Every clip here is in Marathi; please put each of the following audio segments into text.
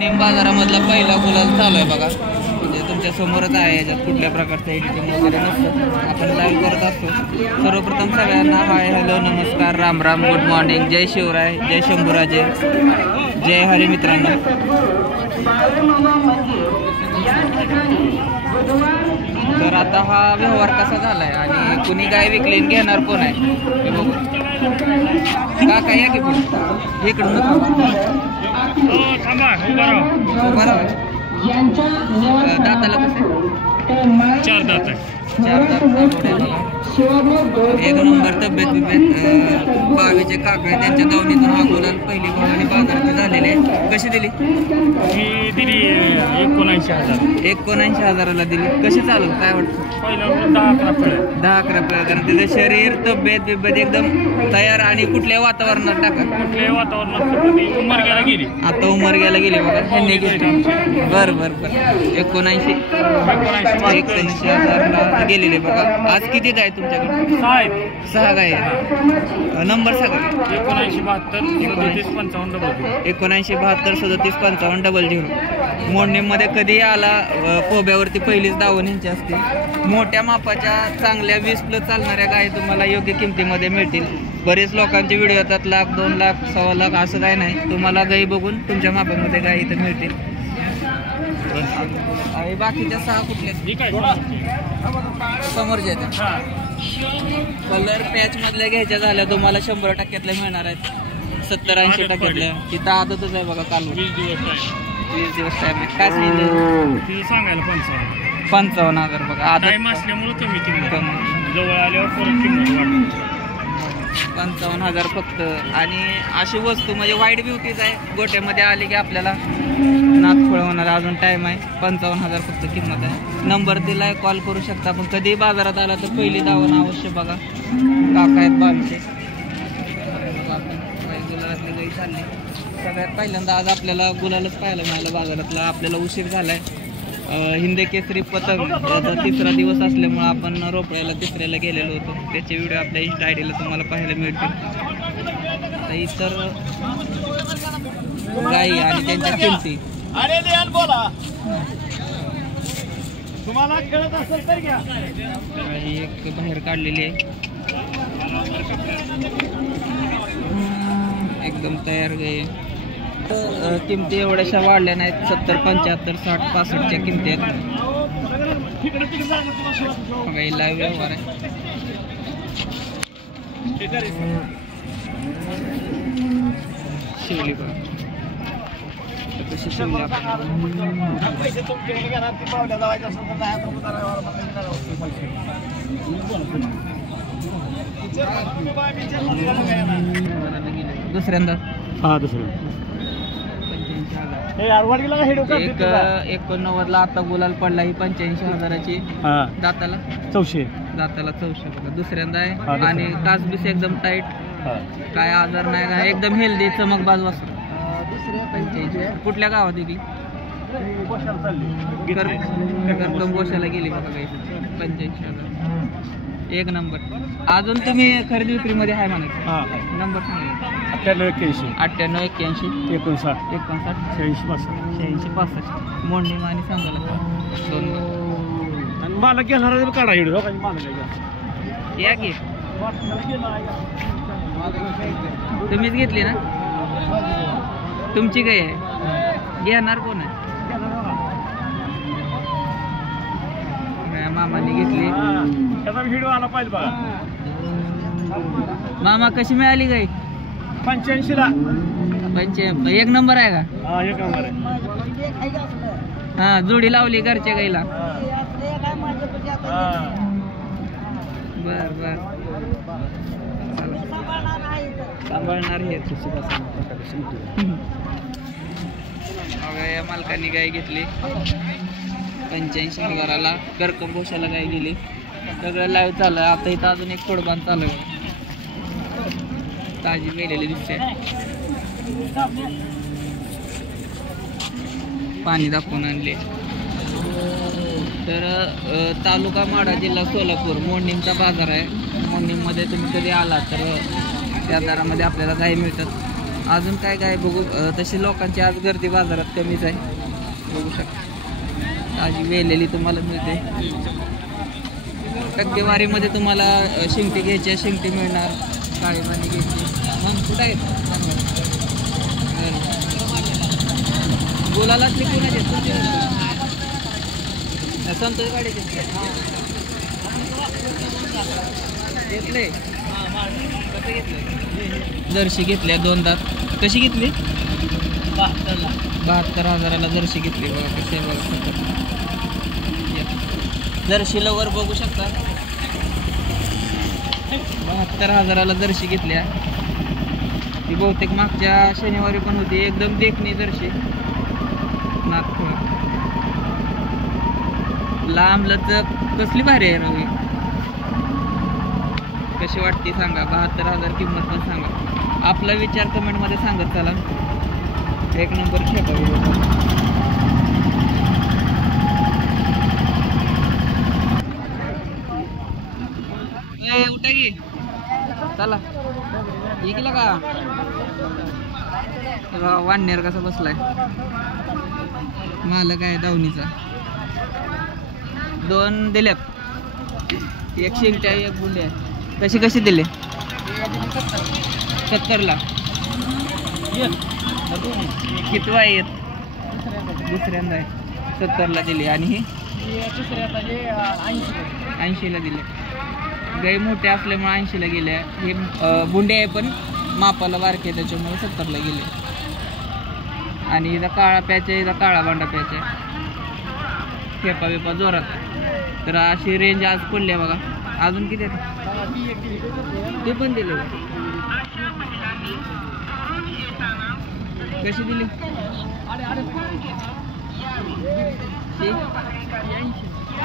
मोडणीम बाजारामधला पहिला गुलाल चालू आहे बघा. म्हणजे तुमच्या समोरच आहे. याच्यात कुठल्या प्रकारचं एडिटिंग वगैरे नसतं. आपण लाईव्ह करत असतो. सर्वप्रथम सगळ्यांना हाय हॅलो नमस्कार राम राम गुड मॉर्निंग. जय शिवराय जय शंभूराजे जय हरी मित्रांनो. तर आता हा व्यवहार कसा झालाय आणि कुणी गाय विकली घेणार कोण आहे हे बघू. काका या की पुढे इकडून दाताला कसं 4 दात आहे. 4 दात. एक नंबर तब्येत बिब्येत बावीचे काका त्यांच्या दावणीतून हा गुलाल पहिली भावाने बाजारात झालेले आहे. कशी दिली? ही दिली 79,000. 79,000ला दिली. कशी चालू काय वाटतं? पहिला 10-11 फळ 10-11 फळ. कारण त्याचं शरीर तब्येत बिब्येत एकदम तयार आणि कुठल्या वातावरणात टाका कुठल्याही वातावरणात उमरग्याला गेली. आता उमरग्याला गेली बघा ह्यांनी घेतली. बरं बरं बरं 79,000ला गेलेले बघा. आज किती गाय तुमच्याकडे? 6 गाय. नंबर सांगा. 7972 डबल 0. मोडणीमध्ये कधी आला कोब्यावरती पहिलीच दावण यांची असते. मोठ्या मापाच्या चांगल्या 20+ चालणाऱ्या गायी तुम्हाला योग्य किमतीमध्ये मिळतील. बरेच लोकांचे व्हिडिओ येतात 1,00,000 2,00,000 1,15,00,000 असं काय नाही. तुम्हाला गायी बघून तुमच्या मापामध्ये गायी इथं मिळतील. आणि बाकीच्या 6 कुठल्या समोरच्या आहेत. कलर पॅच मधल्या घ्यायच्या झाल्या तुम्हाला 100% मिळणार आहेत. 70-80% तिथं आदतच आहे बघा. काल 20 दिवस टाइम आहे. काय सांगितलं सांगायला 55,000 बघा. टाइम असल्यामुळे कमी किंमत जवळ आल्यावर परत किंमत वाढते. 55,000 फक्त. आणि अशी वस्तू म्हणजे वाईट ब्युटीच आहे. गोट्यामध्ये आली की आपल्याला नागफळ होणार. अजून टाइम आहे. 55,000 फक्त किंमत आहे. नंबर दिलाय कॉल करू शकता. पण कधी बाजारात आला तर पहिली दावण अवश्य बघा. काका आहेत बांधते गुलालातली गाई चालली. सगळ्यात पहिल्यांदा आज आपल्याला गुलालच पाहायला मिळालं बाजारातला. आपल्याला उशीर झालाय. हिंद केसरी पतंग याचा 3रा दिवस असल्यामुळे आपण रोपड्याला 3ऱ्याला गेलेलो होतो. त्याचे व्हिडिओ आपल्या इंस्टा आयडीला तुम्हाला पाहायला मिळतील. इतर गाई आणि त्यांच्या किमती तुम्हाला कळत असेल तर घ्या. एक बाहेर काढलेली आहे एकदम तयार गाई. किमती एवढ्याशा वाढल्या नाहीत. 70, 75, 60, 65च्या किमती आहेत. गाई लाईव्ह व्यवहार आहे. शिवली बघा कशी शिवली दुसऱ्यांदा. हा दुसऱ्या 89ला आता गुलाल पडला. ही 85,000ची. दाताला 400. दाताला 400 दुसऱ्यांदा आहे. आणि कास बीस एकदम टाईट. काय आजार नाही काय एकदम हेल्दी चमकबाज वासरू. 85. कुठल्या गावात गेली? करकम गोशाला गेली बघा काही. 85,000 एक नंबर. अजून तुम्ही खरेदी विक्रीमध्ये आहे म्हणायचं. नंबर सांगा. 98-81 98-81 59 86-65 मोडणी आणि सांगायला 2 आणि मला घेणार काढा हिडो. या की तुम्हीच घेतली ना? तुमची काय आहे? घेणार कोण आहे? मामाने घेतली. व्हिडिओ आला पाहिजे बघा. मामा कशी मिळाली गाई? 85ला. 85 एक नंबर आहे का? हा एक नंबर आहे. हा जोडी लावली घरच्या गाईला. बर बर सांभाळणार हे. या मालकांनी गाय घेतली 85,000ला. करकम भोशाला गाय गेली. सगळं लाईव्ह चालू आहे. आता इथं अजून एक खोडबांध चालू आहे. ताजी मेलेली दिसते. पाणी दाखवून आणले. तर तालुका माढा जिल्हा सोलापूर मोडणीमचा बाजार आहे. मोडणीममध्ये तुम्ही कधी आला तर त्या दरामध्ये आपल्याला गाई मिळतात. अजून काय काय बघू. तशी लोकांची आज गर्दी बाजारात कमीच आहे, बघू शकता. ताजी वेलेली तुम्हाला मिळते. टक्केवारीमध्ये तुम्हाला शिंगटी घ्यायची, शिंगटी मिळणार. काळी पाणी घ्यायची. मग कुठं आहे बोलायलाच कोणाचे संतोष गाडी घेतले. जर्सी घेतल्या 2 दात. कशी घेतली? 72,000ला जर्सी घेतली. बघा कशी आहे बघा. जर्सी लवर बघू शकता. 72,000ला जर्सी घेतल्या. ती बहुतेक मागच्या शनिवारी पण होती. एकदम देखणी जर्सी. नागपूर लांब लचक कसली भारी आहे रवी. कशी वाटते सांगा. 72,000 किंमत पण सांगा. आपला विचार कमेंटमध्ये सांगत चला. एक नंबर खेपा उठा की चला. ये केला का वाननेर कसा बसलाय. मालक आहे दावणीचा. 2 दिल्यात. एक शिंगटी आहे, एक बुंडी आहे. कशी कशी दिले? 70ला. किती आहे येत? दुसऱ्यांदा आहे. 70ला दिली. आणि ही 80ला दिले. गाई मोठे असल्यामुळे 80ला गेले. हे बुंडे आहे पण मापाला बारके त्याच्यामुळे 70ला गेले. आणि इथं काळा पॅच आहे, इथं काळा बांडा पॅच आहे. खेपा बिपा जोरात. तर अशी रेंज आज पडली आहे बघा. अजून किती आहे ते पण दिले. कशी दिली?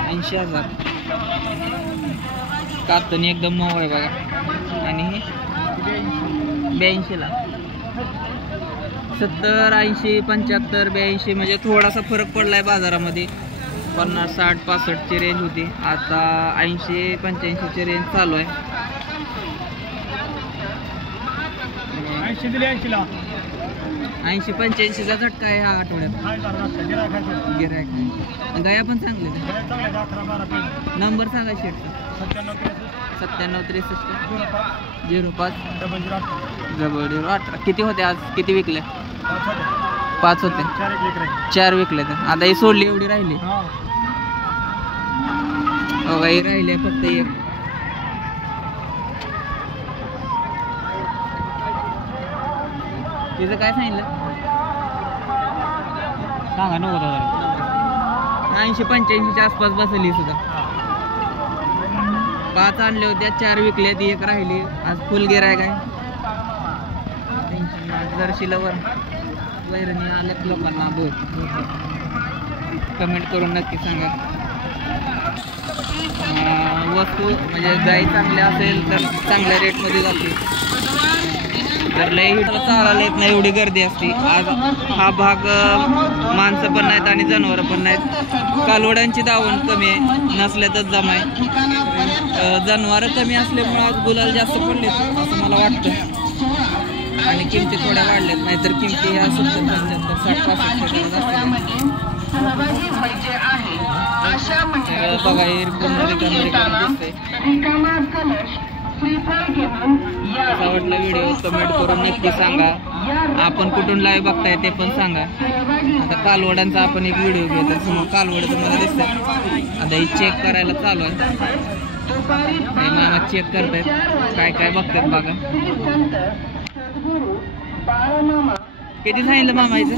80,000. कातणी एकदम मऊ आहे बघा. आणि 82ला. 70, 80, 75, 82 म्हणजे थोडासा फरक पडलाय बाजारामध्ये. 50, 60, 65ची रेंज होती. आता 80, 85ची रेंज चालू आहे. 80 दिली. 80ला 80, 85चा झटका आहे ह्या आठवड्यात. गिरायक आहे. गाया पण चांगले. नंबर सांगा शेटचा. 97 63 05 0018. किती होते आज? किती विकले? 5 होते. 4 विकले. तर आता ही सोडली एवढी राहिली. ही राहिली फक्त एक. तिचं काय सांगितलं? सांगा 90,000. 80, 85च्या आसपास बसली सुद्धा. 5 आणले होत्या, 4 विकले. ती एक राहिली. आज फुल गिरायक आहे. जर्शीला वैरणी आल्यात लोकांना. कमेंट करून नक्की सांगा. वस्तू म्हणजे गाई चांगल्या असेल तर चांगल्या रेटमध्ये जाते. तर लई हिटला चालायला येत नाही, एवढी गर्दी असते. आज हा भाग माणसं पण नाहीत आणि जनावरं पण नाहीत. कालवडांची दावण कमी आहे, नसल्यातच जमा आहे. जनावरं कमी असल्यामुळे आज गुलाल जास्त पडले असं मला वाटतं. आणि किमती थोड्या वाढल्यात. नाहीतर किमती ह्या 70, 75, 60, 65 बघा. हे कसा वाटला व्हिडिओ कमेंट करून नक्की सांगा. आपण कुठून लाईव्ह बघताय ते पण सांगा. आता कालवडांचा आपण एक व्हिडिओ घेऊ. तर समोर कालवड तुम्हाला दिसतंय. आता ही चेक करायला चालू आहे. मामा चेक करतायत काय काय बघतात बघा. किती सांगितलं मामाचं?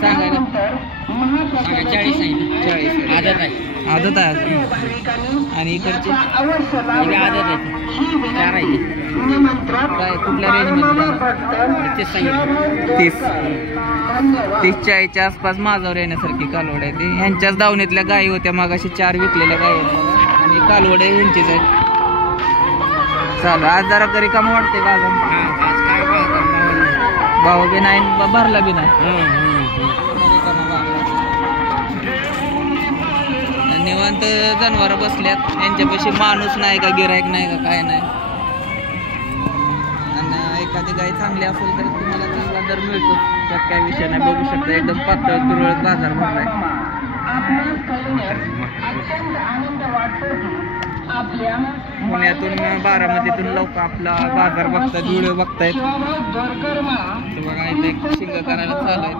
सांगायला 40 सांगितलं. 40 आदत आहे. आदत आहे. आणि इकडची आदत आहे. 4 आहे. काय कुठल्या रेंजमध्ये? 30-40च्या आसपास माझ्यावर येण्यासारखी कालवड आहे. ते ह्यांच्याच दावणीतल्या गायी होत्या मागाशी. 4 विकलेल्या गायी आहेत आणि कालवड ह्यांचीच आहेत. चालू आज जरा तरी कमी वाटते बाजार. भाव बी नाही, भरला बी नाही. निवांत जनावर बसल्यात. यांच्यापाशी माणूस नाही का, गिरायक नाही का, काय नाही. एखादी गाय चांगली असेल तर तुम्हाला चांगला दर मिळतो, त्यात काही विषय नाही. बघू शकता एकदम पातळ तुरळक बाजार भरलाय. पुण्यातून बारामतीतून लोक आपला बाजार बघतायत, व्हिडिओ बघतायत. तर बघा इथे एक शिंग करायला चालू आहे.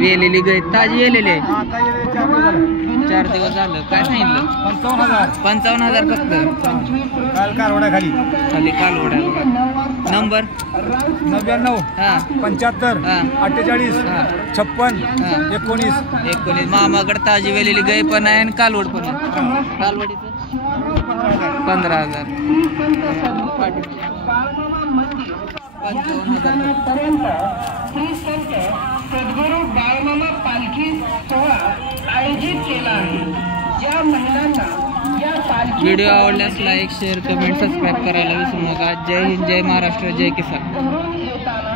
वेलेली गाय ताजी येलेली आहे, 4 दिवस झालं. काय सांगितलं? 55,000 फक्त. खाली खाली कालवड्या. नंबर 99 हा 75 हा 48 हा 56 हा 19. मामाकडे ताजी वेलेली गाय पण आहे आणि कालवड पण आहे. कालवडीचं 15,000. 55,000. सद्गुरू बाळमामा पालखी सोहळा आयोजित केला आहे. ज्या महिलांना या पालखी व्हिडिओ आवडल्यास लाईक, शेअर, कमेंट, सबस्क्राईब करायला विसरू नका. जय हिंद, जय महाराष्ट्र, जय किसान. येताना